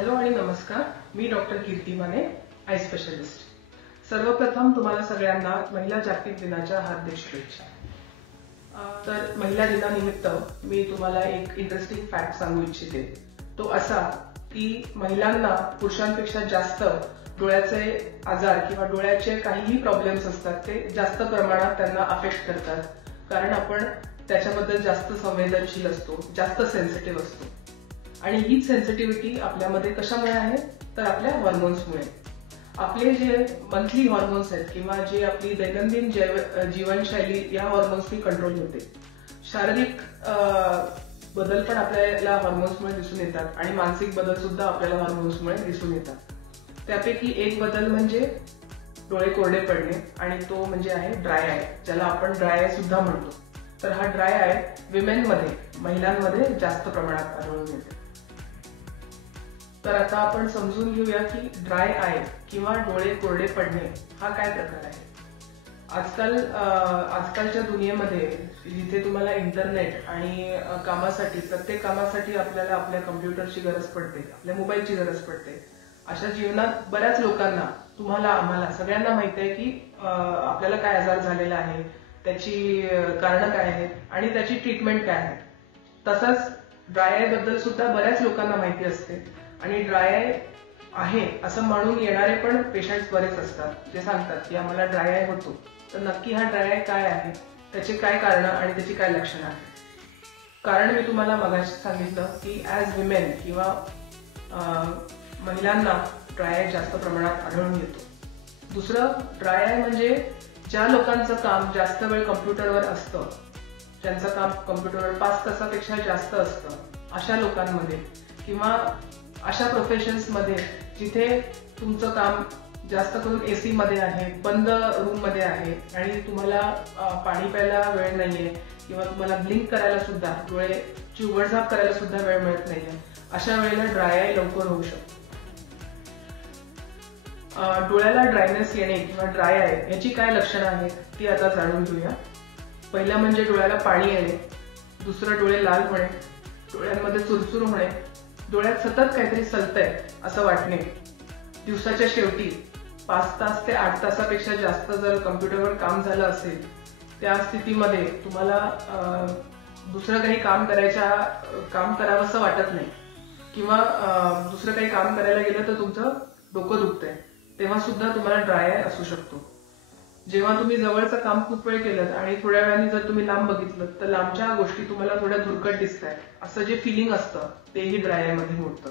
Hello आणि नमस्कार. मी doctor Kirti Mane, eye specialist. सर्वप्रथम तुम्हाला सगळ्यांना महिला जागतिक दिनाच्या हार्दिक शुभेच्छा. तर महिला दिनानिमित्त मी तुम्हाला एक इंटरेस्टिंग फॅक्ट सांगू इच्छिते. तो असा की महिलांना पुरुषांपेक्षा जास्त डोळ्याचे आजार किंवा डोळ्याचे काहीही प्रॉब्लेम्स असतात ते जास्त प्रमाणात त्यांना अफेक्ट करतात, कारण आपण त्याच्याबद्दल जास्त संवेदनशील असतो, जास्त सेन्सिटिव्ह असतो. आणि हीच सेन्सिटिव्हिटी आपल्यामध्ये कशामुळे आहे, तर आपल्या हॉर्मोन्समुळे. आपले जे मंथली हॉर्मोन्स आहेत किंवा जे आपली दैनंदिन जीवनशैली या हॉर्मोन्सनी कंट्रोल होते. शारीरिक बदल पण आपल्याला हॉर्मोन्समुळे दिसून येतात आणि मानसिक बदल सुद्धा आपल्याला हॉर्मोन्समुळे दिसून येतात. त्यापैकी एक बदल म्हणजे डोळे कोरडे पडणे, आणि तो म्हणजे आहे ड्राय आय, ज्याला आपण ड्राय आय सुद्धा म्हणतो. तर हा ड्राय आय विमेनमध्ये, महिलांमध्ये जास्त प्रमाणात आढळून येते. तर आता आपण समजून घेऊया की ड्राय आय किंवा डोळे कोरडे पडणे हा काय प्रकार आहे. आजकालच्या दुनियेमध्ये जिथे तुम्हाला इंटरनेट आणि कामासाठी, प्रत्येक कामासाठी आपल्याला आपल्या कम्प्युटरची गरज पडते, आपल्या मोबाईलची गरज पडते. अशा जीवनात बऱ्याच लोकांना, तुम्हाला, आम्हाला सगळ्यांना माहिती आहे की आपल्याला काय आजार झालेला आहे, त्याची कारणं काय आहेत आणि त्याची ट्रीटमेंट काय आहे. तसंच ड्राय आय बद्दल सुद्धा बऱ्याच लोकांना माहिती असते, आणि ड्राय आय आहे असं म्हणून येणारे पण पेशंट्स बरेच असतात, जे सांगतात की आम्हाला ड्राय आय होतो. तर नक्की हा ड्राय आय काय आहे, त्याचे काय कारणं आणि त्याची काय लक्षणं आहेत. कारण मी तुम्हाला मगाशी सांगितलं की ॲज विमेन किंवा महिलांना ड्राय आय जास्त प्रमाणात आढळून येतो. दुसरं, ड्राय आय म्हणजे ज्या लोकांचं काम जास्त वेळ कम्प्युटरवर असतं, ज्यांचं काम कम्प्युटरवर 5 तासापेक्षा जास्त असतं, अशा लोकांमध्ये किंवा अशा प्रोफेशन्समध्ये जिथे तुमचं काम जास्त करून एसी मध्ये आहे, बंद रूम मध्ये आहे आणि तुम्हाला पाणी प्यायला वेळ नाहीये किंवा तुम्हाला ब्लिंक करायला सुद्धा, डोळ्याची उघडझाप करायला सुद्धा वेळ मिळत नाहीये, अशा वेळेला ड्राय आय लवकर होऊ शकतो. डोळ्याला ड्रायनेस येणे किंवा ड्राय आय याची काय लक्षणं आहेत ती आता जाणून घेऊया. पहिलं म्हणजे डोळ्याला पाणी येणे. दुसरं, डोळे लाल होणे, डोळ्यांमध्ये चुरचुर होणे, डोळ्यात सतत काहीतरी सलतंय असं वाटणे. दिवसाच्या शेवटी 5 तास ते 8 तासापेक्षा जास्त जर कम्प्युटरवर काम झालं असेल, त्या स्थितीमध्ये तुम्हाला दुसरं काही काम करावंसं वाटत नाही, किंवा दुसरं काही काम करायला गेलं तर तुमचं डोकं दुखतंय, तेव्हा सुद्धा तुम्हाला ड्राय आय असू शकतो. जेव्हा तुम्ही जवळचं काम खूप वेळ केलं आणि थोड्या वेळाने जर तुम्ही लांब बघितलं तर लांबच्या गोष्टी तुम्हाला थोड्या धुरकट दिसतायत, असं जे फिलिंग असतं तेही ड्राय आय मध्ये होतं.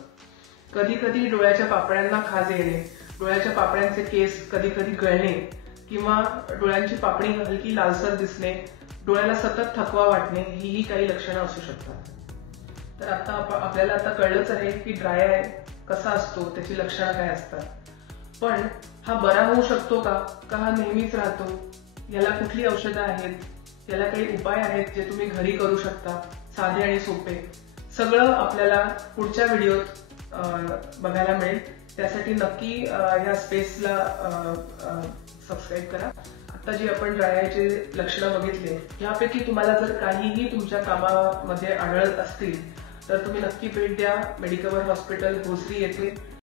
कधी कधी डोळ्याच्या पापण्यांना खाज येणे, डोळ्याच्या पापण्यांचे केस कधी कधी गळणे, किंवा डोळ्यांची पापणी हलकी लालसर दिसणे, डोळ्याला सतत थकवा वाटणे, ही काही लक्षणं असू शकतात. तर आपल्याला आता कळलंच आहे की ड्राय आय कसा असतो, त्याची लक्षणं काय असतात. पण हा बरा होऊ शकतो का हा नेहमीच राहतो, याला कुठली औषधं आहेत, याला काही उपाय आहेत जे तुम्ही घरी करू शकता, साधे आणि सोपे, सगळं आपल्याला पुढच्या व्हिडिओत बघायला मिळेल. त्यासाठी नक्की या स्पेसला सबस्क्राईब करा. आता जी आपण ड्राय आयचे लक्षणं बघितले, यापैकी तुम्हाला जर काहीही तुमच्या कामामध्ये आढळत असतील तर तुम्ही नक्की भेट द्या मेडिकवर हॉस्पिटल, भोसरी येथे.